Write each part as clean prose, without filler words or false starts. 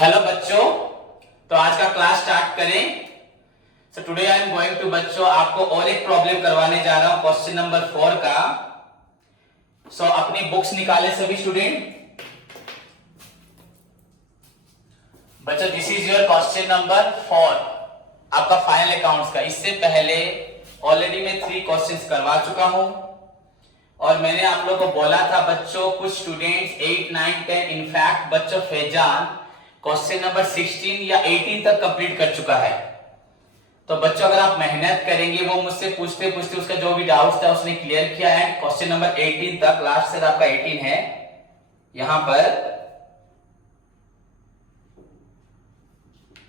Hello बच्चों, तो आज का क्लास स्टार्ट करें। So today I am going to बच्चों आपको और एक प्रॉब्लम करवाने जा रहा हूं क्वेश्चन नंबर 4 का। सो अपनी बुक्स निकाले सभी स्टूडेंट। बच्चों this is your question number 4 आपका फाइनल अकाउंट्स का। इससे पहले ऑलरेडी मैं 3 क्वेश्चंस करवा चुका हूं और मैंने आप लोगों को बोला था बच्चों कुछ स्टूडेंट्स 8, 9, 10 इनफैक्ट बच्चों फैजान क्वेश्चन नंबर 16 या 18 तक कंप्लीट कर चुका है। तो बच्चों अगर आप मेहनत करेंगे, वो मुझसे पूछते पूछते उसका जो भी डाउट था उसने क्लियर किया है। क्वेश्चन नंबर 18 तक, लास्ट से आपका 18 है यहां पर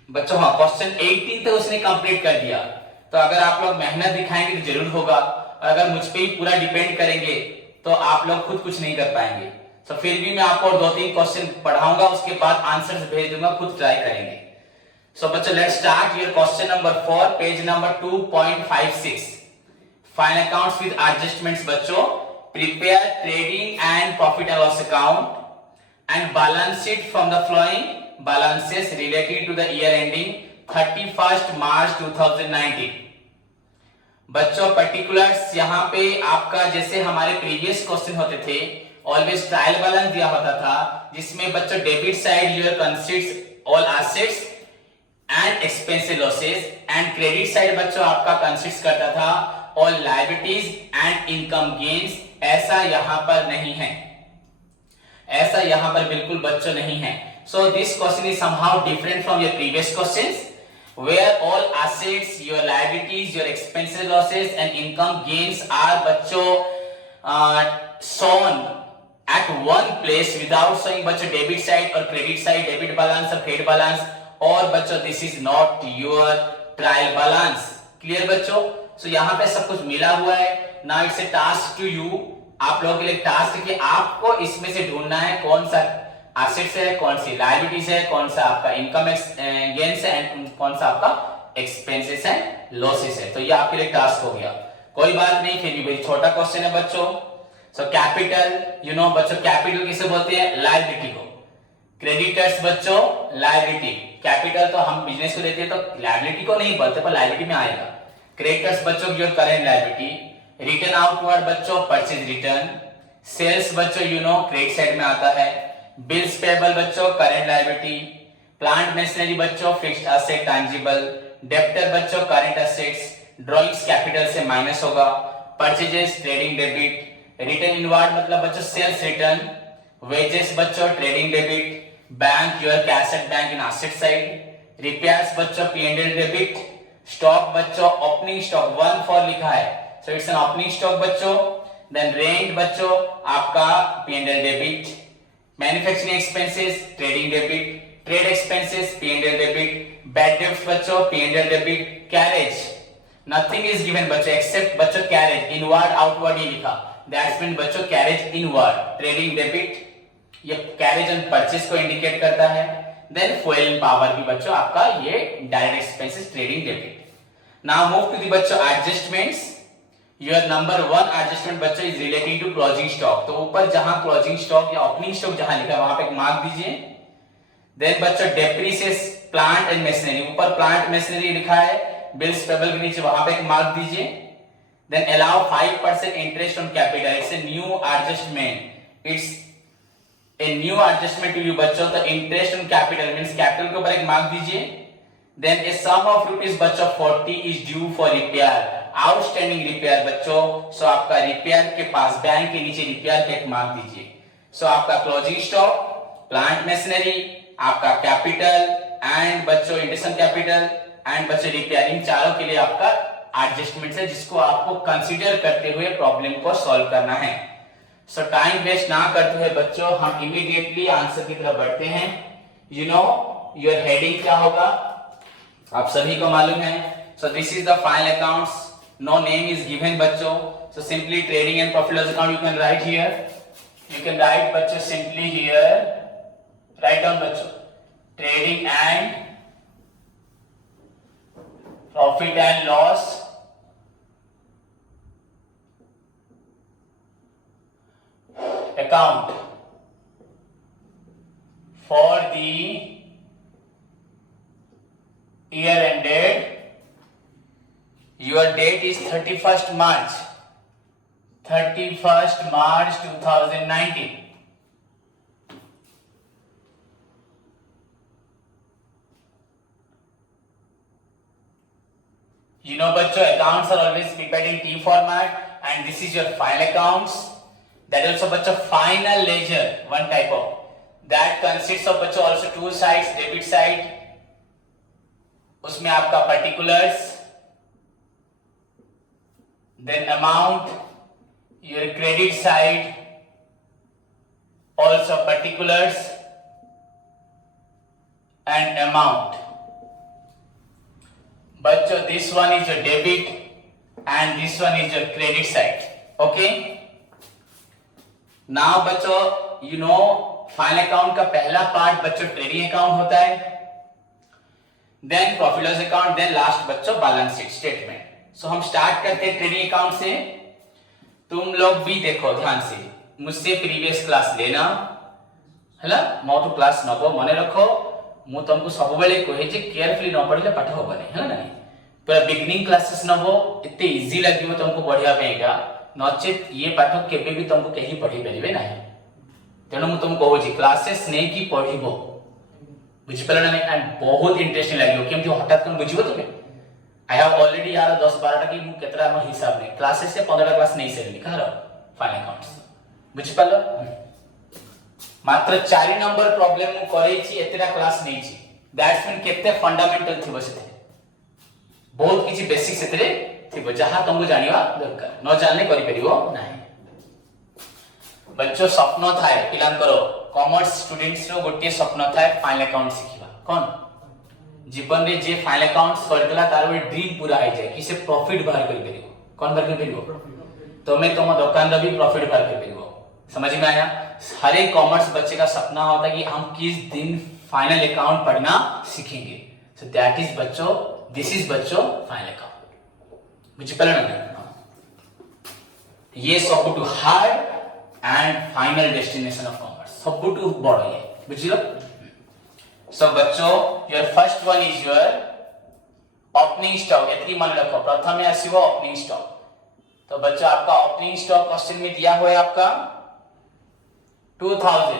बच्चों। हाँ, क्वेश्चन 18 तक उसने कंप्लीट कर दिया। तो अगर आप लोग मेहनत दिखाएंगे तो जरूर होगा, अगर मुझ पे ही पूरा डिपेंड करेंगे तो आप लोग खुद कुछ नहीं कर पाएंगे। तो फिर भी मैं आपको 2-3 क्वेश्चन पढ़ाऊंगा, उसके बाद आंसर्स भेज दूंगा, खुद ट्राई करेंगे। सो बच्चों let's start your question number 4 page number 2.56 final accounts with adjustments. बच्चों prepare trading and profit and loss account and balance sheet from the following balances related to the year ending 31st March 2019। बच्चों particulars यहाँ पे आपका जैसे हमारे previous question होते थे, always trial balance दिया होता था जिसमें बच्चों debit side your considers all assets and expensive losses and credit side बच्चों आपका कंसिडर्स करता था all liabilities and income gains. ऐसा यहाँ पर नहीं है, ऐसा यहाँ पर बिल्कुल बच्चों नहीं है। So this question is somehow different from your previous questions, where all assets, your liabilities, your expenses, losses, and income gains are बच्चों shown at one place without showing बच्चों debit side और credit side, debit balance और credit balance। और बच्चों this is not your trial balance। Clear बच्चों? So यहाँ पे सब कुछ मिला हुआ है। Now it's a task to you, आप लोगों के लिए टास्क कि आपको इसमें से ढूंढना है कौन सा एसेट्स है, कौन सी लायबिलिटीज है, कौन सा आपका इनकम गेन्स है एंड कौन सा आपका एक्सपेंसेस है, लॉसेस है। तो ये आपके लिए टास्क हो गया, कोई बात नहीं, फिर भी भाई छोटा क्वेश्चन है बच्चों। सो कैपिटल, यू नो बच्चों कैपिटल किसे बोलते हैं? लायबिलिटी को। क्रेडिटर्स बच्चों लायबिलिटी, कैपिटल तो हम बिजनेस को देते हैं तो लायबिलिटी को नहीं बोलते पर लायबिलिटी में आएगा। क्रेडिटर्स बच्चों your current liability. Return outward बच्चों परचेज रिटर्न। सेल्स बच्चों यू नो क्रेडिट साइड में आता है। बिल्स पेबल बच्चों करेंट लायबिलिटी। प्लांट मशीनरी बच्चों फिक्स्ड एसेट टैंजिबल। डेब्टर बच्चों करंट एसेट्स। ड्रॉइंग्स कैपिटल से माइनस होगा। Purchases trading debit. Return inward मतलब बच्चों सेल्स रिटर्न। वेजेस बच्चों trading debit. Bank your cash at bank in asset side. Repairs बच्चों P&L debit. Stock बच्चों opening stock 1 4 लिखा है, so it's an opening stock बच्चों। देन रेंट बच्चों आपका P&L debit. Manufacturing expenses trading debit. Trade expenses P&L debit. Bad debts बच्चों P&L debit. Carriage nothing is given बच्चों accept बच्चों carriage inward outward ये लिखा, दैट्स मीन बच्चों carriage inward trading debit. ये कैरेज ऑन परचेज को indicate करता है। देन फ्यूल एंड पावर भी बच्चों आपका ये direct expenses trading debit. Now move to the बच्चों एडजस्टमेंट्स। योर नंबर 1 एडजस्टमेंट बच्चों is relating to closing stock. तो ऊपर जहां क्लोजिंग स्टॉक या ओपनिंग स्टॉक जहां लिखा है वहां पे एक मार्क दीजिए। देन बच्चों डेप्रिसिएशन प्लांट एंड मशीनरी, ऊपर प्लांट मशीनरी लिखा है, बिल्स पेबल के नीचे वहां पे एक मार्क दीजिए। Then allow 5% interest on capital, it's a new adjustment, it's a new adjustment to you बच्चों। तो interest on capital means capital के ऊपर एक मार्क दीजिए। Then a sum of rupees बच्चों 40 is due for repair, outstanding repair बच्चों। So आपका repair के पास बैंक के नीचे रिपेयर का एक मार्क दीजिए। सो आपका क्लोजिंग स्टॉक, प्लांट मशीनरी, आपका कैपिटल एंड बच्चों इंटरेस्ट कैपिटल एंड बच्चों रिपेयर, इन चारों के लिए आपका एडजस्टमेंट है जिसको आपको कंसीडर करते हुए प्रॉब्लम को सॉल्व करना है। सो टाइम वेस्ट ना करते हुए बच्चों हम इमीडिएटली आंसर की तरफ बढ़ते हैं। यू नो योर हेडिंग क्या होगा आप सभी को मालूम है। So this is the final accounts, no name is given बच्चों। So simply trading and profit loss account you can write here, you can write बच्चों सिंपली हियर, राइट डाउन बच्चों trading and profit and loss account for the year ended, your date is 31st March 2019. You know बच्चों, accounts are always prepared in T format and this is your file accounts. That also बच्चों final ledger, one type of that consists of बच्चों also two sides, debit side, उसमें आपका particulars, then amount, your credit side, also particulars and amount. बच्चों this one is your debit and this one is your credit side. Okay? Now बच्चों you know final account का पहला part बच्चों trading account होता है, then profit loss account, then last बच्चों balance sheet statement. So हम start करते हैं ट्रेडिंग अकाउंट से। तुम लोग भी देखो ध्यान से, मुझसे प्रीवियस क्लास लेना हैला, मोटू क्लास नबो मने रखो। मु तुमको सब बेले कहे जे केयरफुली न पढ़िले पाठ होबनी है ना, पूरा बिगिनिंग क्लासेस नबो इते इजी लागिवो तुमको पढ़िया पेगा, नचेत ये पाठ केबे भी तुमको कहीं पढ़ी परिबे नाही। तेणु मु तुमको कहूची क्लासेस नै की पढ़िबो, बुझि पला नै, एंड बहुत इंटरेस्टिंग लागियो। केमति हठात कन बुझिबो तुमे। आई हैव ऑलरेडी यार 10 12 टा की मु केतरा हम हिसाब नै क्लासेस से 15 टा क्लास नै से लिखा रो फाइनल अकाउंट्स, बुझि पला। मात्र 4 नंबर प्रॉब्लम मु करैची, एतरा क्लास नै छी। दैट्स मीन केते फंडामेंटल थिबो सेते, बहुत किछि बेसिक सेते थिबो जहां तुमको जानिबा दरकार, न जानले करि परिबो नाही। बच्चों स्वप्न थाए पिलांकर, कॉमर्स स्टूडेंट्स रो गोटे स्वप्न थाए फाइनल अकाउंट सिखिबा। कोन जीवन रे जे फाइनल अकाउंट्स करतला तार वे ड्रीम पूरा हो जाए कि से प्रॉफिट बाहर कर परिबो। कोन बाहर कर परिबो? तमे तुम दुकान रे भी प्रॉफिट बाहर कर परिबो। समझ में आया? हर एक कॉमर्स बच्चे का सपना होता है कि हम किस दिन फाइनल अकाउंट पढ़ना सीखेंगे। सो दैट इज बच्चों, दिस इज बच्चों फाइनल अकाउंट। मुझे पता ना, ये सब too hard and final destination of commerce, सब टू बड़ ये बुझिलो। सो बच्चों your first one is your opening stock. एतकी मन रखो, प्रथम में आसीबो ओपनिंग स्टॉक। तो बच्चों आपका ओपनिंग स्टॉक क्वेश्चन में दिया हुआ है आपका 2000।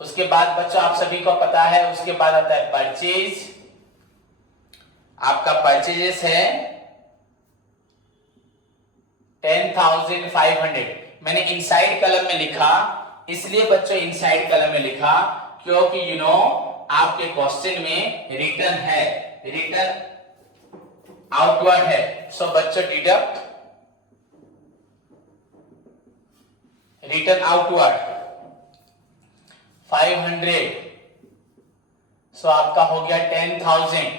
उसके बाद बच्चों आप सभी को पता है, उसके बाद आता है परचेज। आपका परचेजेस है 10,500। मैंने इनसाइड कलम में लिखा, इसलिए बच्चों इनसाइड कलम में लिखा क्योंकि यू नो आपके क्वेश्चन में रिटर्न है, रिटर्न आउटवर्ड है। सो बच्चों डिडक्ट रिटर्न आउटवर्ड 500। सो आपका हो गया 10,000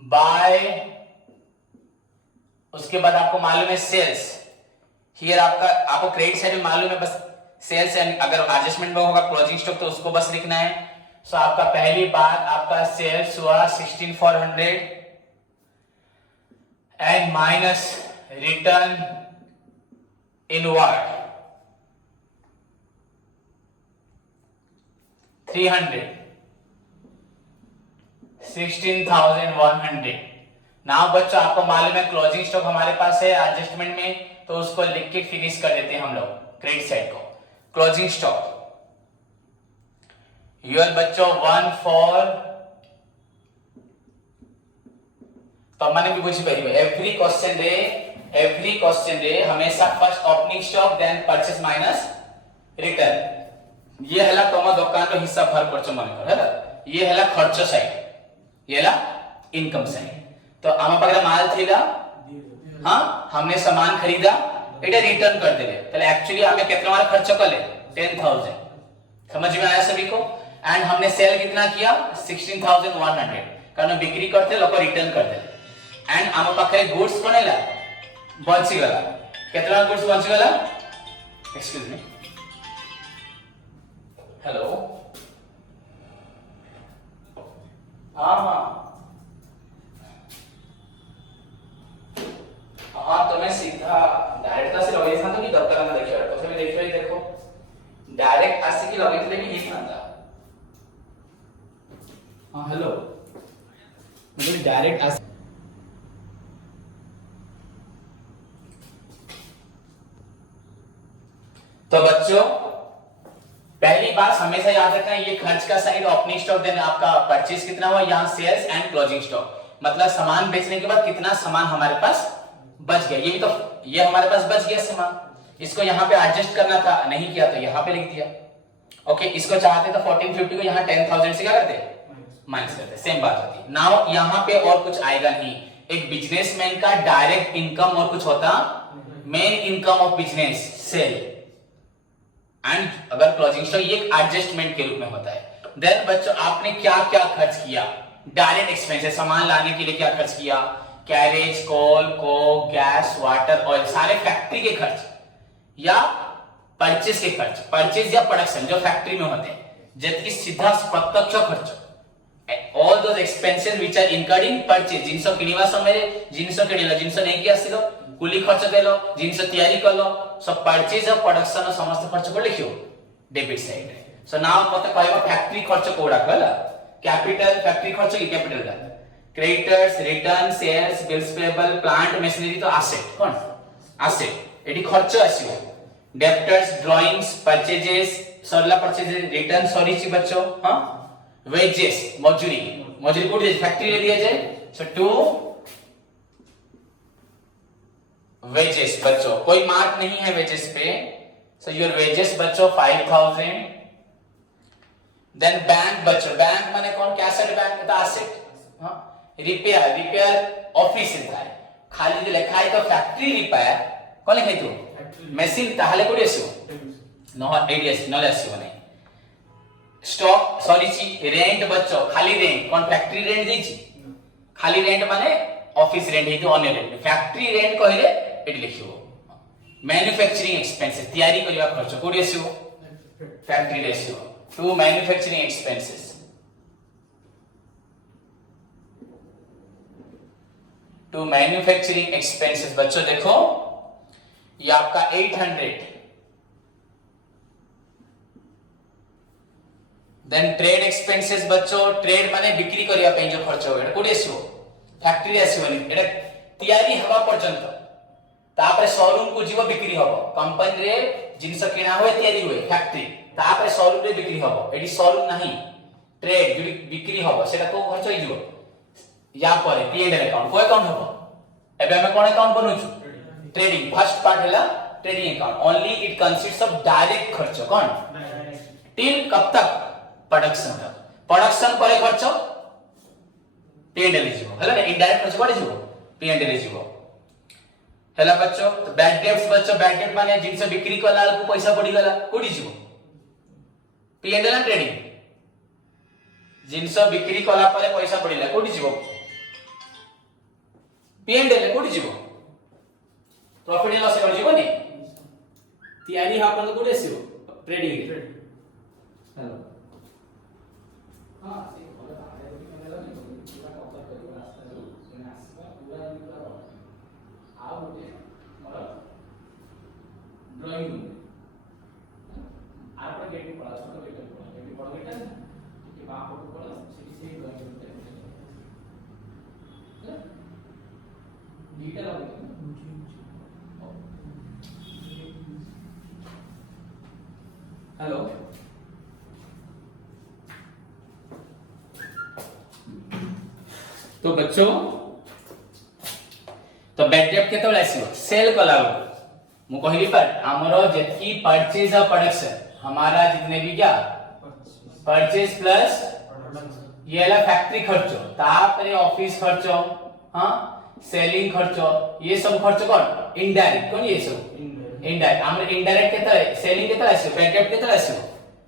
बाय, उसके बाद आपको मालूम है सेल्स। हियर आपको क्रेडिट साइड में मालूम है, बस सेल्स एंड अगर एडजस्टमेंट में होगा क्लोजिंग स्टॉक तो उसको बस लिखना है। सो आपका पहली बात आपका सेल्स हुआ 16,400 and minus return inward 300, 16,100। Now बच्चों आपको मालूम है क्लोजिंग स्टॉक हमारे पास है एडजस्टमेंट में, तो उसको लिख के फिनिश कर देते हैं हम लोग क्रेडिट साइड को। क्लोजिंग स्टॉक योर बच्चों 1 फॉर, तो मैंने भी बुझी पाइबे एवरी क्वेश्चन रे हमेशा first opening stock then purchase minus return. ये हला तुम दुकान रो हिसाब भर खर्च मन कर हैला, ये हला खर्च साइड, ये हला इनकम साइड। तो आम पाखरे माल थिला, हां हमने सामान खरीदा, एटा रिटर्न कर देले, तले एक्चुअली हमें कितना मार खर्च करले 10,000। समझ में आया सभी को? एंड हमने सेल कितना किया 16,100, कारण बिक्री करते लोग रिटर्न कर देले। एंड आम पाखरे गुड्स बनेला बची गला, कितना गुड्स बची गला? एक्सक्यूज मी, हेलो, हाँ तुम्हें सीधा डायरेक्ट आसी लगे था कि दरकार ना देखियो, तथापि देखियो, देखो डायरेक्ट आसी कि लगे थे कि ही था। हाँ हेलो, मतलब डायरेक्ट। तो बच्चों पहली बात हमेशा याद रखना, ये खर्च का साइड ओपनिंग स्टॉक, देन आपका परचेज कितना हुआ, यहाँ सेल्स एंड क्लोजिंग स्टॉक, मतलब सामान बेचने के बाद कितना सामान हमारे पास बच गया। ये भी तो, ये हमारे पास बच गया सामान, इसको यहाँ पे एडजस्ट करना था, नहीं किया तो यहाँ पे लिख दिया। ओके, इसको चाहते तो 1450 को यहाँ 10,000 से क्या करते, माइनस करते, सेम बात होती। नाउ यहाँ पे और कुछ आएगा नहीं। एक बिजनेसमैन का डायरेक्ट इनकम और कुछ होता, main income of business sale and अगर क्लोजिंग स्टॉक, ये एक एडजस्टमेंट के रूप में होता है। देन बच्चों आपने क्या क्या खर्च किया, डायरेक्ट एक्सपेंसेस, सामान लाने के लिए क्या खर्च किया, carriage, coal, coke, gas, water, oil, सारे फैक्ट्री के खर्च या परचेज के खर्च, परचेज या प्रोडक्शन जो फैक्ट्री में होते हैं, जबकि सीधा प्रत्यक्ष खर्च, all those expenses which are incurred in purchase, जिनसो किनिवा समय जिनसो किनिलो, जिनसो नहीं किया सिलो कुली खर्च देलो, जिनसो तैयारी करलो, सब परचेज और प्रोडक्शन और समस्त खर्च को लिखियो डेबिट साइड रे। सो नाउ मते कहबा फैक्ट्री खर्च कोडा कहला, कैपिटल फैक्ट्री खर्च की कैपिटल का, creditors, return, sales, bills payable, plant machinery तो एसेट, कोन एसेट एडी खर्च आसीयो, डेब्टर्स, ड्राइंग्स, परचेजेस, सरला परचेजेस, रिटर्न सॉरी ची बच्चों, हां वेजेस, मजूरी, मजूरी कोड फैक्ट्री ले दिया जाए, सो टू वेजेस बच्चों, कोई मार्क नहीं है वेजेस पे, सो योर वेजेस बच्चों 5000। देन बैंक बच्चों, बैंक माने कौन, कैसेट बैंक में तो एसेट, हां रिपेयर, रिपेयर ऑफिस है, खाली जो लिखा है तो फैक्ट्री रिपेयर कौन लिखा है तू मशीन ताहले कोडी आसीओ नो एडीएस नो आसीओ नहीं। स्टॉक सॉरी ची रेंट बच्चों, खाली रेंट कौन फैक्ट्री रेंट देची, खाली रेंट माने ऑफिस रेंट है तो अन्य रेंट, फैक्ट्री रेंट कहले एटी लिखियो। मैन्युफैक्चरिंग एक्सपेंसेस, तैयारी करिया खर्च कोडी आसीओ factory ratio to manufacturing expenses, to manufacturing expenses बच्चों देखो ये आपका 800। देन ट्रेड एक्सपेंसेस बच्चों, ट्रेड माने बिक्री करिया पे जो खर्च हो एटा कोडी आसीओ फैक्ट्री आसीओनी, एटा तैयारी हवा पर्यंत तापरे शोरूम को जीव बिक्री हबो, कंपनी रे जिंस किना होय तैयारी होय फैक्ट्री, तापरे शोरूम रे बिक्री हबो, एडी शोरूम नाही ट्रेड जो बिक्री हबो सेटा को खर्च होई जीवो या पर पी&एल अकाउंट को अकाउंट हबो। एबे हम कोन अकाउंट बनउछु, ट्रेडिंग, फर्स्ट पार्ट हैला trading account, only it consists of direct खर्च कोन टिल कब तक, प्रोडक्शन तक, प्रोडक्शन पर खर्च पी&एल जीवो हैला, इनडायरेक्ट खर्च कोडी जीवो पी&एल जीवो हैला बच्चों। तो बैड डेट्स बच्चों, बैड डेट माने जिनसे बिक्री कला को पैसा पड़ी गला कोडी जीवो पी&एल एंड ट्रेडिंग, जिनसे बिक्री कला परे पैसा पड़िला कोडी जीवो पी&एल कोडी जीवो, प्रॉफिट एंड लॉस कोडी जीवो नि तैयारी हा अपन कोडी आसीओ ट्रेडिंग रे हेलो हां से बोला आए कि मैंने पूरा कवर कर रास्ता जो पूरा पूरा आ बोले मोर ड्राइंग आर पर गेटिंग पड़ा छोटा गेटिंग पड़ा बेटा कि बाप को पड़ा सीधी से ड्राइंग डिटेल आ गई हेलो तो बच्चों तो बैड डेट केतବେଳେ ଆସିବ सेल कला मु कहली पर हमरो जेतकी परचेज और प्रोडक्शन हमारा जितने भी क्या परचेज प्लस ये वाला फैक्ट्री खर्च तापरे ऑफिस खर्च हां सेलिंग खर्च ये सब खर्च कोन इनडायरेक्ट कोन ये सब इनडायरेक्ट हमर इनडायरेक्ट केतळे सेलिंग केतळे आसीओ बैड डेट केतळे आसीओ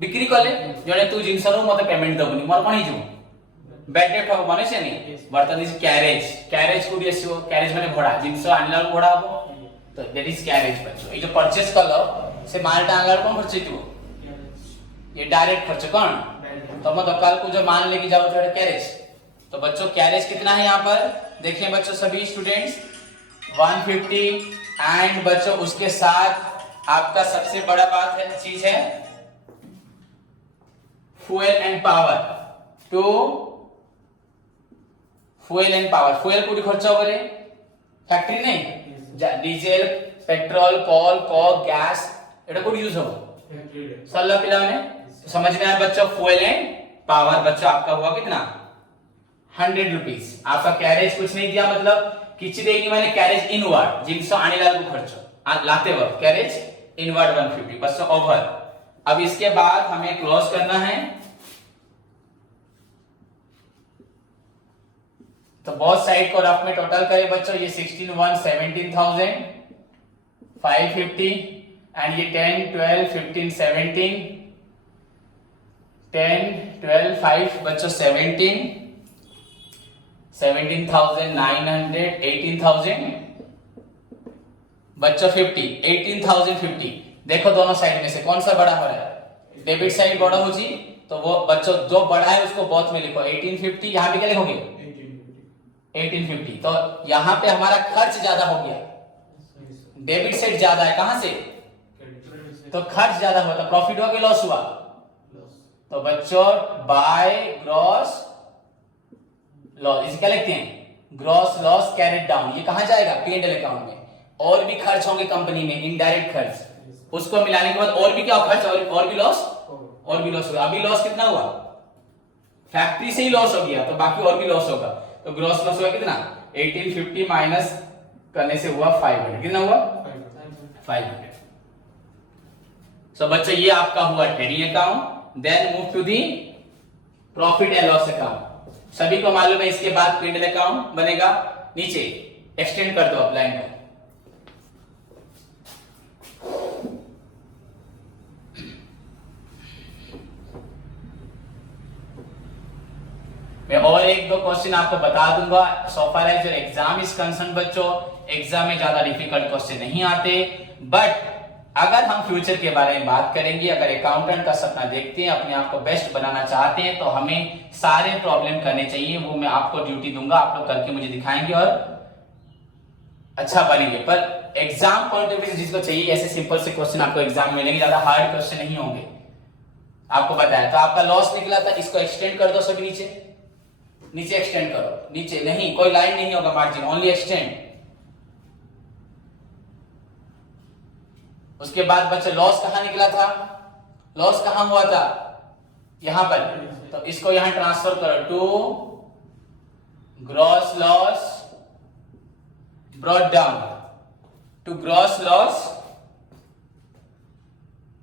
बिक्री कले जने तू जिंसरो मते पेमेंट दबुनी मोर कोन हिजु बैड डेट हो माने से नहीं वर्तमान इज कैरेज, कैरेज को भी आसीओ, कैरेज माने भड़ा जिंस आनला भड़ा हो तो दैट इज कैरेज बच्चों। ये जो परचेज कलो से माल टांगला कोन खर्च हितु ये डायरेक्ट खर्च कोन तुम दुकान को जो माल लेके जाओ तो कैरेज। तो बच्चों कैरेज कितना है यहाँ पर देखिए बच्चों सभी स्टूडेंट्स 150 एंड बच्चों उसके साथ आपका सबसे बड़ा बात है चीज है fuel and power to fuel and power fuel crore খরচ হবে ফ্যাক্টরি নেই diesel petrol coal coke gas এটা কোড यूज হবে सल्ला पिला में समझ में आया बच्चों fuel एंड पावर बच्चों आपका हुआ कितना 100 रुपीस आपका कैरेज कुछ नहीं दिया मतलब किसी देगी मैंने कैरेज इनवर्ड जिनसे आने वाला खर्च लाते वक्त कैरेज इनवर्ड 150 बच्चों ओवर अब इसके बाद हमें क्लोज करना है तो बहुत साइड को रफ में टोटल करें बच्चों ये 16 1 17,550 एंड ये 10 12 15 17 10 12 5 बच्चों 17 17,900 18,000 बच्चों 50 18,050 देखो दोनों साइड में से कौन सा बड़ा हो रहा है डेबिट साइड बड़ा हो जी तो वो बच्चों जो बड़ा है उसको बहुत में लिखो 1850 यहाँ पे क्या लिखोगे 1850 तो यहाँ पे हमारा खर्च ज्यादा हो गया डेबिट साइड ज्यादा है कहां से तो खर्च ज्यादा हुआ तो प्रॉफिट हो गया लॉस हुआ तो बच्चों बाय ग्रॉस लॉस इसे क्या लिखते हैं ग्रॉस लॉस कैरिड डाउन ये कहां जाएगा P&L अकाउंट में और भी खर्च होंगे कंपनी में इनडायरेक्ट खर्च उसको मिलाने के बाद और भी क्या खर्च और भी लॉस होगा अभी लॉस कितना हुआ फैक्ट्री से ही लॉस हो गया तो बाकी और भी लॉस होगा तो ग्रॉस लॉस हुआ कितना 1850 माइनस करने से हुआ 500 कितना हुआ 500 सो बच्चों ये आपका हुआ trading account then move to the profit and loss account सभी को मालूम है इसके बाद P&L अकाउंट बनेगा नीचे एक्सटेंड कर दो आप लाइन को मैं और एक दो क्वेश्चन आपको बता दूंगा so far as your exam is concern बच्चों एग्जाम में ज्यादा डिफिकल्ट क्वेश्चन नहीं आते बट अगर हम फ्यूचर के बारे में बात करेंगे अगर अकाउंटेंट का सपना देखते हैं अपने आप को बेस्ट बनाना चाहते हैं तो हमें सारे प्रॉब्लम करने चाहिए वो मैं आपको ड्यूटी दूंगा आप लोग करके मुझे दिखाएंगे और अच्छा बनेंगे पर एग्जाम पॉइंट ऑफ व्यू जिसको चाहिए ऐसे सिंपल से क्वेश्चन आपको एग्जाम में मिलेंगे ज्यादा हार्ड क्वेश्चन नहीं होंगे आपको बताया तो आपका लॉस निकला था इसको एक्सटेंड कर दो सभी नीचे एक्सटेंड करो नीचे नहीं कोई लाइन नहीं होगा मार्जिन ओनली एक्सटेंड उसके बाद बच्चे लॉस कहां निकला था लॉस कहां हुआ था यहां पर तो इसको यहां ट्रांसफर करो to gross loss brought down to gross loss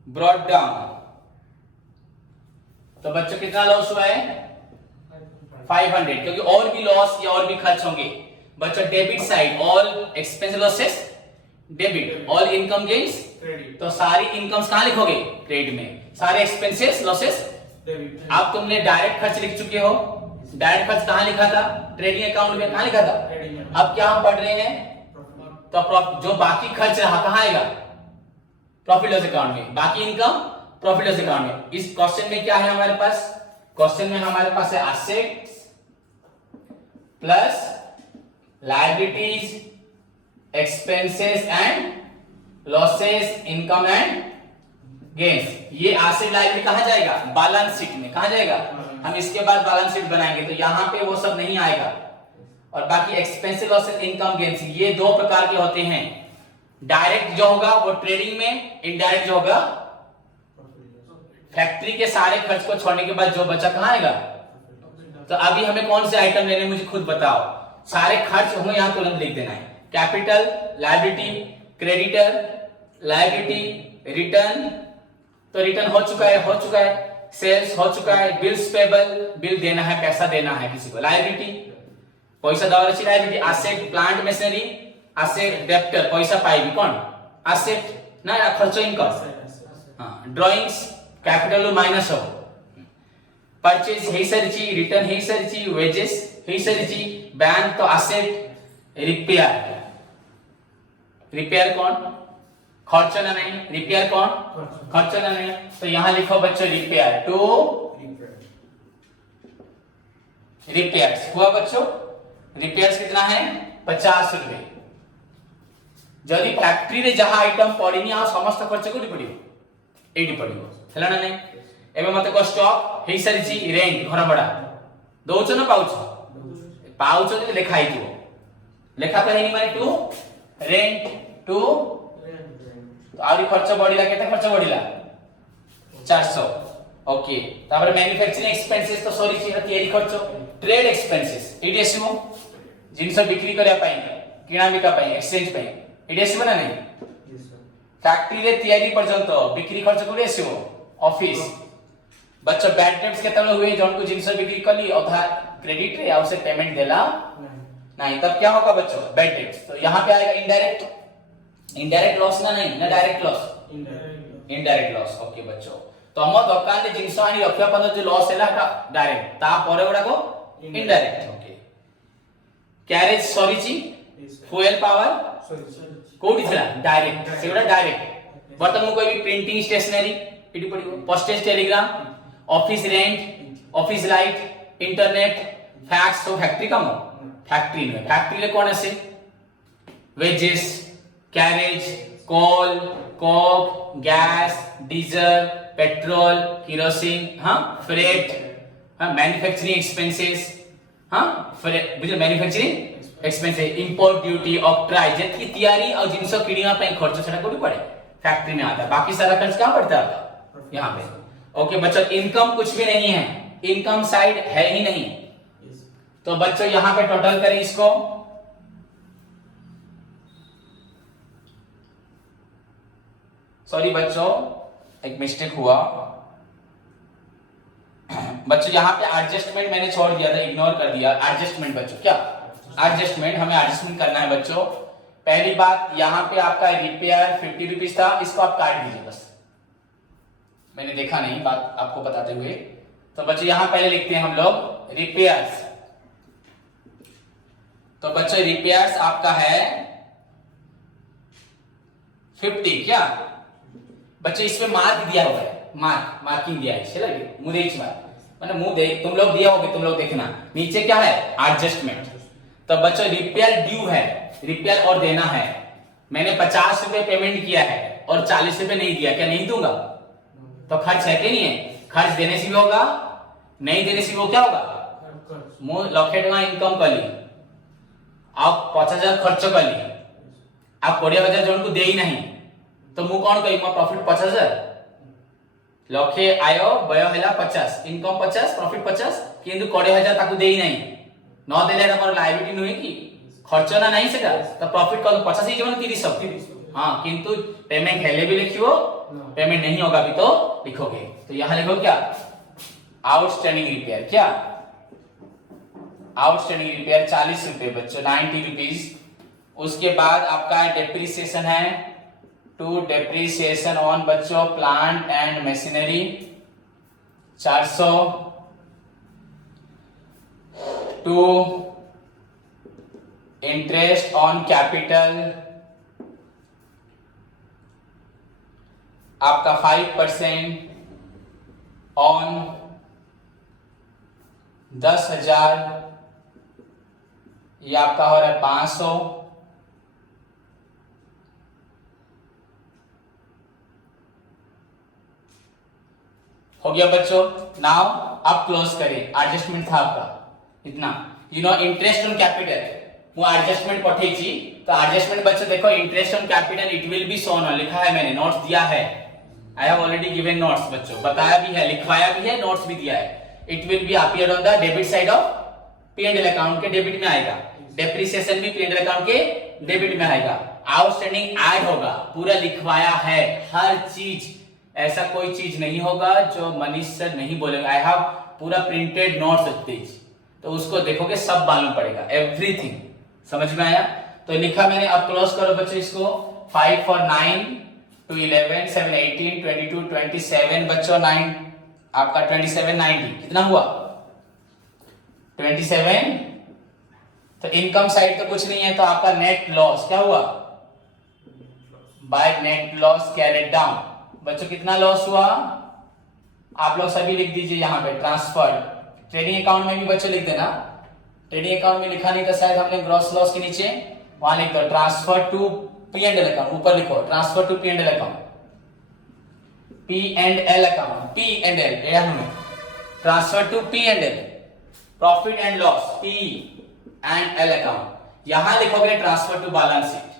brought down तो बच्चों कितना लॉस हुआ है 500 क्योंकि और भी लॉस या और भी खर्च होंगे बच्चों debit side all expense losses debit all income gains तो सारी इनकम्स कहां लिखोगे क्रेडिट में सारे एक्सपेंसेस लॉसेस डेबिट आप तुमने डायरेक्ट खर्च लिख चुके हो डायरेक्ट खर्च कहां लिखा था ट्रेडिंग अकाउंट में कहां लिखा था अब क्या हम पढ़ रहे हैं तो जो बाकी खर्च रहा कहां आएगा प्रॉफिट लॉस अकाउंट में बाकी इनकम प्रॉफिट लॉस अकाउंट में इस क्वेश्चन में क्या है हमारे पास क्वेश्चन में हमारे पास है assets plus liabilities expenses and losses income and gains ये एसेट लायबिलिटी कहां जाएगा बैलेंस शीट में कहां जाएगा हम इसके बाद बैलेंस शीट बनाएंगे तो यहां पे वो सब नहीं आएगा और बाकी एक्सपेंसेस लॉसेस इनकम गेन्स ये दो प्रकार के होते हैं डायरेक्ट जो होगा वो ट्रेडिंग में इनडायरेक्ट जो होगा फैक्ट्री के सारे खर्च को छोड़ने के बाद जो बचा कहां आएगा तो अभी हमें कौन से आइटम लेने मुझे खुद बताओ सारे खर्च होंगे यहां तुरंत लिख देना है capital liability creditor liability return तो रिटर्न हो चुका है सेल्स हो चुका है बिल्स पेबल बिल देना है पैसा देना है किसी को लायबिलिटी पैसा देवार अछि liability asset plant machinery asset debtor पैसा पाइबी कोन एसेट ना खर्च इनकम हां ड्राइंग्स कैपिटल माइनस हो परचेज हे सरिची रिटर्न हे सरिची वेजेस हे सरिची बैंक तो एसेट रिपेयर कौन खर्च ना नहीं रिपेयर कौन खर्च ना नहीं तो यहां लिखो बच्चों रिपेयर टू रिपेयर्स हुआ बच्चों रिपेयर्स कितना है 50 रुपए जदि फैक्ट्री रे जहां आइटम पड़ीनी आ समस्त खर्च को पड़ियो एडी पड़ियो हला ना नहीं एबे मते को स्टॉक हे सरिची रेंट घर भड़ा दोछ ना पाउछ ପାଉଛ ଯଦି ଲେଖା ହେଇଥିବ, ଲେଖା ତ ହେଇନି ମାନେ ଟୁ ରେଣ୍ଟ, ଟୁ ଆହୁରି ଖର୍ଚ୍ଚ ବଢିଲା, କେତେ ଖର୍ଚ୍ଚ ବଢିଲା 400। ओके तापर मैन्युफैक्चरिंग एक्सपेंसेस तो सॉरी ची तयारी खर्च, ट्रेड एक्सपेंसेस एटी आसीबो जिंस बिक्री करिया पई, किणा बिका पई, एक्सचेंज पई एटी आसीबो ना नहीं। फैक्ट्री रे तयारी पर्यंत बिक्री खर्च कोडी आसीबो ऑफिस। बच्चा बैड डेट्स केतले हुए जन को जिंस बिक्री कली अधा क्रेडिट रे आ उसे पेमेंट देला नहीं, तब क्या होगा बच्चों बैड डेट्स। तो यहां पे आएगा इनडायरेक्ट, इनडायरेक्ट लॉस ना नहीं ना direct loss, indirect loss. Okay बच्चों तो हम दुकान रे जिंस आनी रखिया पद जो लॉस हैला डायरेक्ट, ता परे गुडा को इनडायरेक्ट। ओके कैरेज सॉरी ची फ्यूल पावर कोडी थिला डायरेक्ट, सेगुडा डायरेक्ट। बर्तन मु कोई भी प्रिंटिंग स्टेशनरी एटी पडियो, postage telegram, office rent, office light, internet, fax तो फैक्ट्री काम, फैक्ट्री में फैक्ट्री ले कौन आसे wages, carriage, coal, coke, gas, diesel, petrol, kerosene, हां फ्रेट, हां मैन्युफैक्चरिंग एक्सपेंसेस, हां फ्रेट बुझे manufacturing expenses, import duty, octroi जेतकी तैयारी और जिंस किनिया पे खर्च सेटा कोडी पड़े फैक्ट्री में आता है। बाकी सारा खर्च कहां पड़ता है यहां पे। ओके बच्चों इनकम कुछ भी नहीं है, इनकम साइड है ही नहीं। तो बच्चों यहां पे टोटल करें इसको, सॉरी बच्चों एक मिस्टेक हुआ बच्चों, यहां पे एडजस्टमेंट मैंने छोड़ दिया था, इग्नोर कर दिया। एडजस्टमेंट बच्चों क्या एडजस्टमेंट, हमें एडजस्टमेंट करना है बच्चों। पहली बात यहां पे आपका रिपेयर 50 रुपीज था, इसको आप काट दीजिए बस, मैंने देखा नहीं बात आपको बताते हुए। तो बच्चों यहां पहले लिखते हैं हम लोग रिपेयर्स। तो बच्चों रिपेयर्स आपका है 50 क्या बच्चों, इसमें मार्क दिया हुआ है, मार्किंग दिया है, चला मुझे इस बार मतलब मुंह देख तुम लोग दिया होगे, तुम लोग देखना नीचे क्या है एडजस्टमेंट। तो बच्चों रिपेयर ड्यू है, रिपेयर और देना है। मैंने 50 रुपए पेमेंट किया है और 40 रुपए नहीं दिया, क्या नहीं दूंगा? तो खर्च है कि नहीं है? खर्च देने से भी होगा, नहीं देने से भी वो क्या होगा? मु लक्षे टका इनकम कली, आप 50,000 खर्च कली, आप 20,000 जन को दे ही नहीं, तो मु कौन कही मो प्रॉफिट 50,000 लक्षे आय व्यय हैला 50, इनकम 50 प्रॉफिट 50 किंतु 20,000 ताकू दे ही नहीं, न देले हमर लायबिलिटी नुहे कि खर्च ना नहीं सेटा, तो प्रॉफिट कल 50 ही जवन 30 सब। हां किंतु पेमेंट हेले भी लिखियो, पेमेंट नहीं होगा भी तो लिखोगे। तो यहां लिखो क्या आउटस्टैंडिंग रिपेयर, क्या आउटस्टैंडिंग रिपेयर 40 रुपए बच्चों 90 रुपीज। उसके बाद आपका डेप्रिसिएशन है टू डेप्रिसिएशन ऑन बच्चों plant and machinery 400, to interest on capital आपका 5% ऑन 10,000, ये आपका हो रहा है 500। हो गया बच्चों। नाउ आप क्लोज करें, एडजस्टमेंट था आपका इतना, you know interest on capital वो एडजस्टमेंट पठे छी। तो एडजस्टमेंट बच्चों देखो interest on capital it will be shown, लिखा है मैंने, नोट्स दिया है, I have already given notes बच्चों, बताया भी है, लिखवाया भी है, नोट्स भी दिया है। It will be appear on the debit side of P&L account के डेबिट में आएगा, डेप्रिसिएशन भी P&L अकाउंट के डेबिट में आएगा, आउटस्टैंडिंग ऐड होगा, पूरा लिखवाया है हर चीज, ऐसा कोई चीज नहीं होगा जो मनीष सर नहीं बोलेगा। आई हैव पूरा प्रिंटेड नोट्स पेज, तो उसको देखोगे सब मालूम पड़ेगा, एवरीथिंग समझ में आया। तो लिखा मैंने, अब क्लोज करो बच्चों इसको, 5 for 9 to 11 7 18 22 27 बच्चों 9 आपका 27 90 कितना हुआ 27। तो इनकम साइड तो कुछ नहीं है, तो आपका नेट लॉस क्या हुआ by net loss carried down बच्चों, कितना लॉस हुआ आप लोग सभी लिख दीजिए यहाँ पे। ट्रांसफर ट्रेडिंग अकाउंट में भी बच्चों लिख देना, ट्रेडिंग अकाउंट में लिखा नहीं था शायद हमने, ग्रॉस लॉस के नीचे वहां लिख दो ट्रांसफर टू P&L अकाउंट, ऊपर लिखो transfer to P&L account, P&L account, P&L transfer to P&L, profit and loss P and L account. यहां लिखोगे ट्रांसफर टू बैलेंस शीट,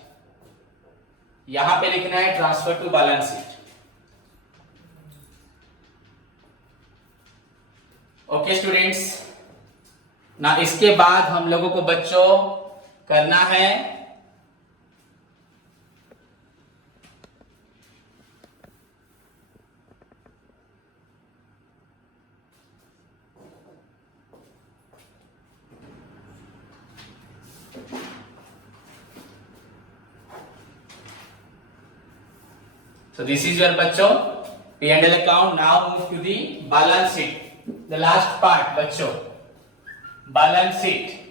यहां पे लिखना है transfer to balance sheet. Okay students, ना इसके बाद हम लोगों को बच्चों करना है so this is your बच्चों P&L account. Now move to the balance sheet, the last part बच्चों, balance sheet।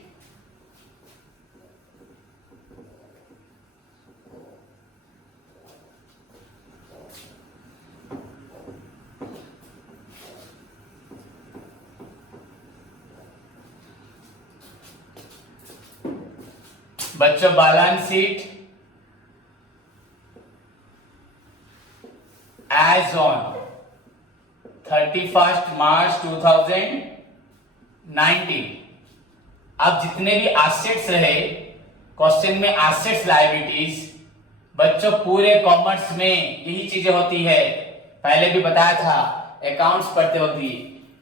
बच्चों balance sheet as on 31st March 2019। अब जितने भी एसेट्स रहे क्वेश्चन में, एसेट्स लायबिलिटीज, बच्चों पूरे कॉमर्स में यही चीजें होती है, पहले भी बताया था अकाउंट्स पढ़ते होती,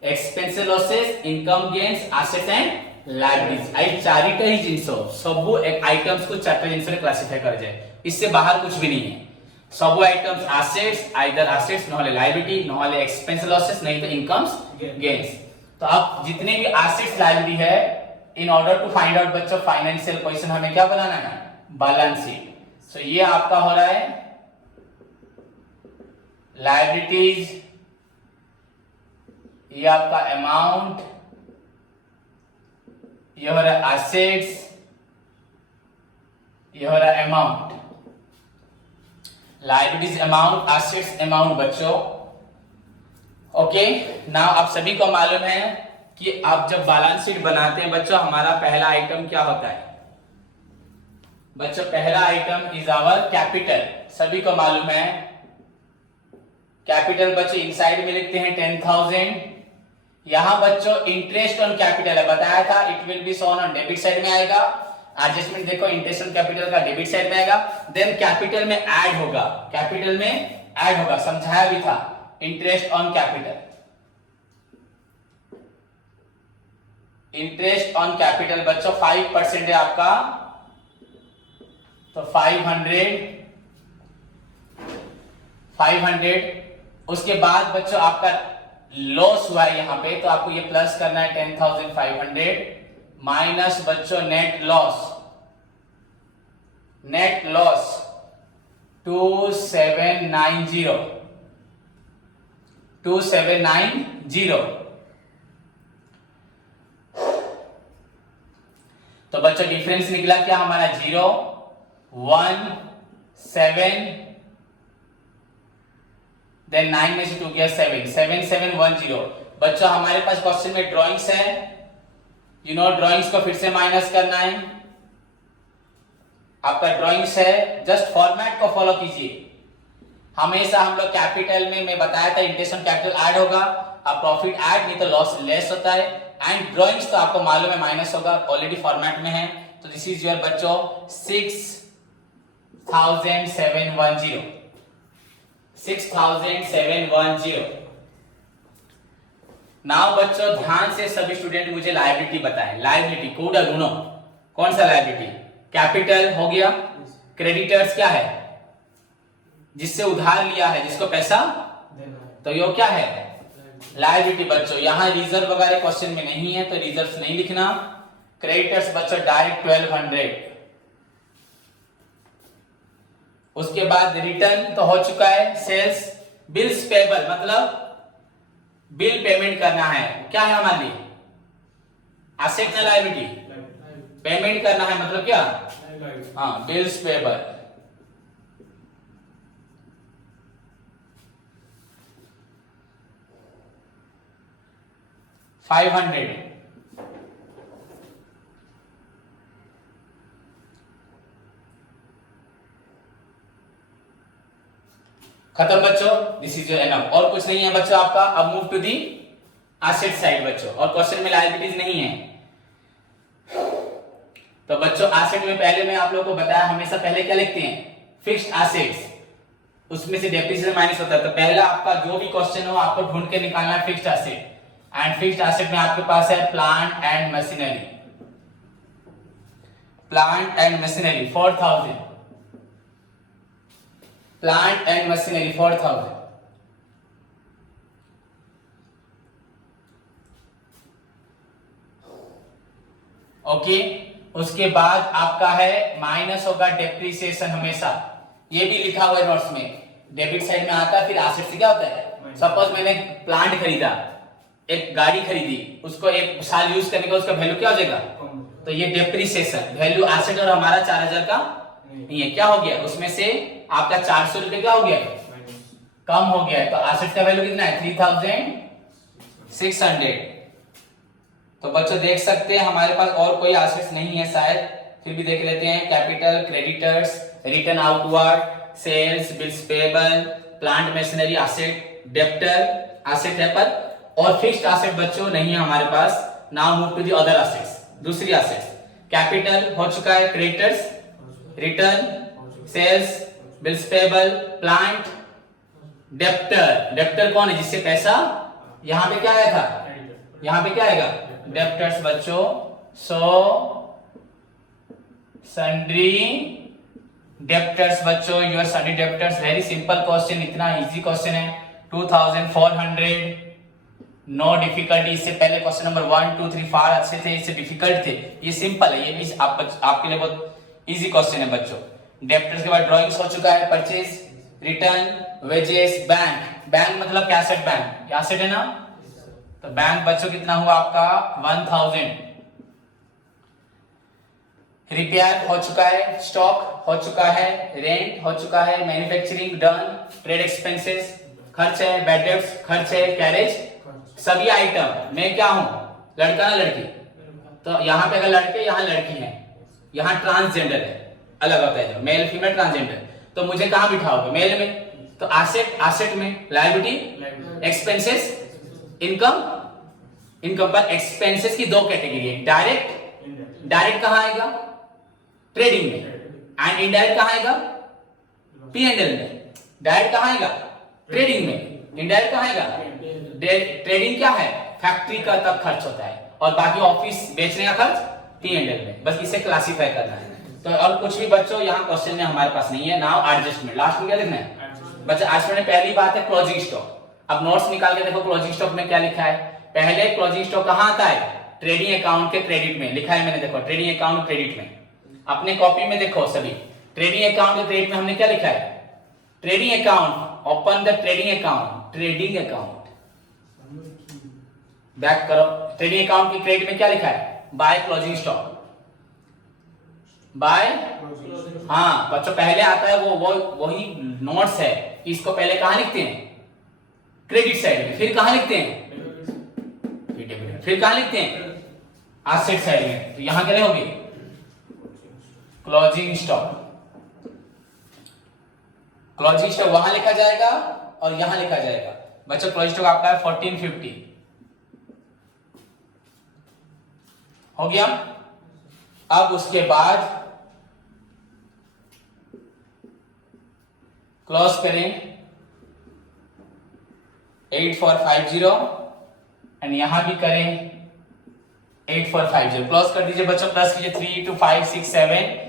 expenses losses, income gains, assets and liabilities. आई चारिटा ही जिनस सब आइटम्स को चारटा जिनस क्लासिफाई कर जाए, इससे बाहर कुछ भी नहीं है। सब आइटम्स एसेट्स, आइदर एसेट्स नहले लायबिलिटी, नहले एक्सपेंस लॉसेस, नहीं तो इनकम्स गेन्स। तो अब जितने भी एसेट्स लायबिलिटी है, in order to find out बच्चों फाइनेंशियल पोजीशन हमें क्या बनाना है, बैलेंस शीट। सो ये आपका हो रहा है लायबिलिटीज, ये आपका अमाउंट, ये हो रहा है एसेट्स, ये हो रहा है amount. Liabilities amount, assets amount बच्चों। ओके, नाउ आप सभी को मालूम है कि आप जब बैलेंस शीट बनाते हैं बच्चों, हमारा पहला आइटम क्या होता है बच्चों, पहला आइटम इज आवर कैपिटल। सभी को मालूम है कैपिटल बच्चों इनसाइड में लिखते हैं 10,000। यहां बच्चों इंटरेस्ट ऑन कैपिटल है, बताया था it will be shown on debit side में आएगा। एडजस्टमेंट देखो, इंटरेस्ट ऑन कैपिटल का डेबिट साइड में आएगा, देन कैपिटल में ऐड होगा, कैपिटल में ऐड होगा, समझाया भी था interest on capital. Interest on capital बच्चों 5% है आपका, तो 500। उसके बाद बच्चों आपका लॉस हुआ है यहां पे, तो आपको ये प्लस करना है 10,500 माइनस बच्चों नेट लॉस 2790। तो बच्चों डिफरेंस निकला क्या हमारा 0, 1, 7, देन 9 में से 2 गया 7, 7710। बच्चों हमारे पास क्वेश्चन में ड्राइंग्स है, यू नो ड्राइंग्स को फिर से माइनस करना है, आपका ड्राइंग्स है, जस्ट फॉर्मेट को फॉलो कीजिए। हमेशा हम लोग कैपिटल में मैं बताया था इंटरेस्ट ऑन कैपिटल ऐड होगा, अब प्रॉफिट ऐड, नहीं तो लॉस लेस होता है, एंड ड्राइंग्स तो आपको मालूम है माइनस होगा, ऑलरेडी फॉर्मेट में है। तो दिस इज योर बच्चों 6,710, 6,710। नाउ बच्चों ध्यान से सभी स्टूडेंट मुझे लायबिलिटी बताएं, लायबिलिटी कोड ढूंढो, कौन सा लायबिलिटी, कैपिटल हो गया, क्रेडिटर्स क्या है, जिससे उधार लिया है, जिसको पैसा, तो ये क्या है, लायबिलिटी बच्चों। यहां रिजर्व वगैरह क्वेश्चन में नहीं है, तो रिजर्व नहीं लिखना। क्रेडिटर्स बच्चों डायरेक्ट 1200। उसके बाद रिटर्न तो हो चुका है, सेल्स, बिल्स पेबल मतलब बिल पेमेंट करना है, क्या है हमारे लिए, एसेट ना लायबिलिटी, पेमेंट करना है मतलब क्या, हाँ बिल्स पेबल। $500। खत्म बच्चों, दिस इज योर एनफ, और कुछ नहीं है बच्चों आपका। अब move to the asset side बच्चों, और क्वेश्चन में लायबिलिटीज नहीं है। तो बच्चों एसेट में पहले मैं आप लोगों को बताया हमेशा पहले क्या लिखते हैं, फिक्स्ड एसेट्स, उसमें से डेप्रिसिएशन माइनस होता है। तो पहला आपका जो भी क्वेश्चन हो आपको ढूंढ के निकालना है fixed asset, and fixed asset में आपके पास है plant and machinery, plant and machinery 4000, plant and machinery 4000। Okay, उसके बाद आपका है माइनस होगा डेप्रिसिएशन, हमेशा ये भी लिखा हुआ है नोट्स में, डेबिट साइड में आता है, फिर एसेट से क्या होता है, सपोज मैंने प्लांट खरीदा, एक गाड़ी खरीदी, उसको एक साल यूज करने का उसका वैल्यू क्या हो जाएगा, तो ये डेप्रिसिएशन वैल्यू एसेट और हमारा 4000 का नहीं है, क्या हो गया, उसमें से आपका 400 रुपए क्या हो गया, कम हो गया है। तो एसेट का वैल्यू कितना है 3600। तो बच्चों देख सकते हैं हमारे पास और कोई एसेट्स नहीं है शायद, फिर भी देख लेते हैं, capital, creditors, return outward, sales, bills payable, plant machinery asset, debtor asset है पर, और फिक्स्ड एसेट बच्चों नहीं है हमारे पास। Now move to the other assets, दूसरी एसेट्स, कैपिटल हो चुका है, creditors, return, sales, bills payable, plant, debtor, debtor कौन है जिससे पैसा यहां पे क्या आया था, यहां पे क्या आएगा, डेब्टर्स बच्चों। सो सन्ड्री डेब्टर्स बच्चों, your sundry debtors, very simple question, इतना इजी क्वेश्चन है, 2400, नो डिफिकल्टी। इससे पहले क्वेश्चन नंबर 1 2 3 4 अच्छे थे, इससे डिफिकल्ट थे, ये सिंपल है, ये भी आपके लिए बहुत इजी क्वेश्चन है बच्चों। डेब्टर्स के बाद ड्राइंग्स हो चुका है, purchase, return, wages, bank, bank मतलब कैसेट, बैंक एसेट है ना, तो बैंक बच्चों कितना हुआ आपका 1000। रिपेयर हो चुका है, स्टॉक हो चुका है, रेंट हो चुका है, मैन्युफैक्चरिंग डन, ट्रेड एक्सपेंसेस खर्च है, बैड डेब्ट्स खर्च है, कैरेज, सभी आइटम। मैं क्या हूं, लड़का ना लड़की, तो यहाँ पे अगर लड़के यहाँ लड़की है, यहाँ ट्रांसजेंडर है, अलग होता है, मेल फीमेल ट्रांसजेंडर, तो मुझे कहां बिठाओगे, मेल में, तो एसेट एसेट में, लायबिलिटी, एक्सपेंसेस, इनकम, इनकम पर एक्सपेंसेस की दो कैटेगरी है, डायरेक्ट, डायरेक्ट कहां आएगा, ट्रेडिंग में, एंड इनडायरेक्ट कहां आएगा, P&L में। डायरेक्ट कहां आएगा, ट्रेडिंग में, इनडायरेक्ट कहां आएगा, ट्रेडिंग क्या है, फैक्ट्री का तक खर्च होता है, और बाकी ऑफिस बेचने का खर्च P&L में, बस इसे क्लासिफाई करना है। तो और कुछ भी बच्चों यहाँ क्वेश्चन में हमारे पास नहीं है। नाउ एडजस्टमेंट, लास्ट में क्या लिखना है बच्चा, एडजस्टमेंट में पहली बात है क्लोजिंग स्टॉक। अब नोट्स निकाल के देखो क्लोजिंग स्टॉक में क्या लिखा है, पहले क्लोजिंग स्टॉक कहां आता है, ट्रेडिंग अकाउंट के क्रेडिट में लिखा है मैंने, देखो ट्रेडिंग अकाउंट क्रेडिट में, अपने कॉपी में देखो सभी, ट्रेडिंग अकाउंट के क्रेडिट में हमने क्या लिखा है, trading account, open the trading account, trading account, back करो, ट्रेडिंग अकाउंट के क्रेडिट में क्या लिखा है, बाय क्लोजिंग स्टॉक, बाय, हाँ बच्चों पहले आता है वो वही नोट्स है, इसको पहले कहां लिखते हैं, क्रेडिट साइड में, फिर कहां लिखते हैं, फिर कहां लिखते हैं, एसेट साइड में, तो यहां क्या होगी, क्लोजिंग स्टॉक, क्लोजिंग स्टॉक वहां लिखा जाएगा और यहां लिखा जाएगा बच्चों। क्लोजिंग स्टॉक आपका है 1450, हो गया। अब उसके बाद क्लोज करें 8450 एंड यहां भी करें 8450, क्लोज कर दीजिए बच्चों, प्लस कीजिए 3 2 5 6 7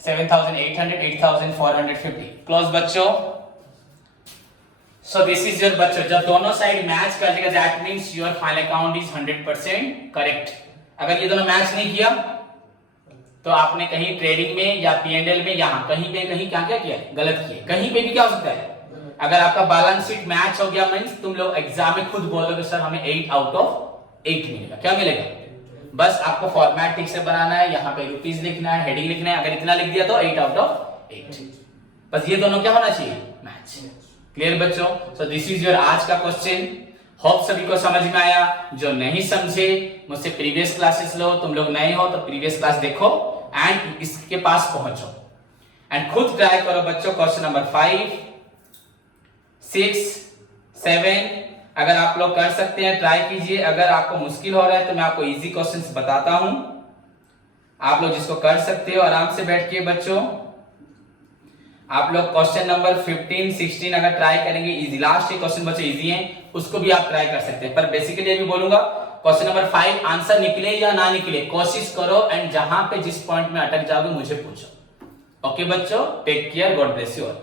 7800 8450, क्लोज बच्चों। सो दिस इज योर बच्चों, जब दोनों साइड मैच कर जाएगा that means your final account is 100% correct. अगर ये दोनों मैच नहीं किया तो आपने कहीं ट्रेडिंग में या P&L में यहां कहीं पे कहीं क्या क्या किया, गलत किया, कहीं पे भी क्या हो सकता है। अगर आपका बैलेंस शीट मैच हो गया मींस तुम लोग एग्जाम में खुद बोलोगे सर हमें 8 आउट ऑफ 8 मिलेगा, क्या मिलेगा, बस आपको फॉर्मेट ठीक से बनाना है, यहाँ पे रुपीस लिखना है, हेडिंग लिखना है, अगर इतना लिख दिया तो 8 आउट ऑफ 8, बस ये दोनों क्या होना चाहिए, मैच। क्लियर बच्चों, सो दिस इज योर आज का क्वेश्चन, होप सभी को समझ में आया। जो नहीं समझे मुझसे प्रीवियस क्लासेस लो, तुम लोग नए हो तो प्रीवियस क्लास देखो एंड इसके पास पहुंचो एंड खुद ट्राई करो बच्चों। क्वेश्चन नंबर 5 6 7 अगर आप लोग कर सकते हैं ट्राई कीजिए, अगर आपको मुश्किल हो रहा है तो मैं आपको इजी क्वेश्चंस बताता हूं, आप लोग जिसको कर सकते हो आराम से बैठ के बच्चों, आप लोग क्वेश्चन नंबर 15, 16 अगर ट्राई करेंगे, इजी लास्ट के क्वेश्चन बच्चों इजी हैं, उसको भी आप ट्राई कर सकते हैं। पर बेसिकली अभी बोलूंगा क्वेश्चन नंबर 5 आंसर निकले या ना निकले कोशिश करो, एंड जहां पे जिस पॉइंट में अटक जाओगे मुझे पूछो। ओके बच्चों, take care, God bless you all.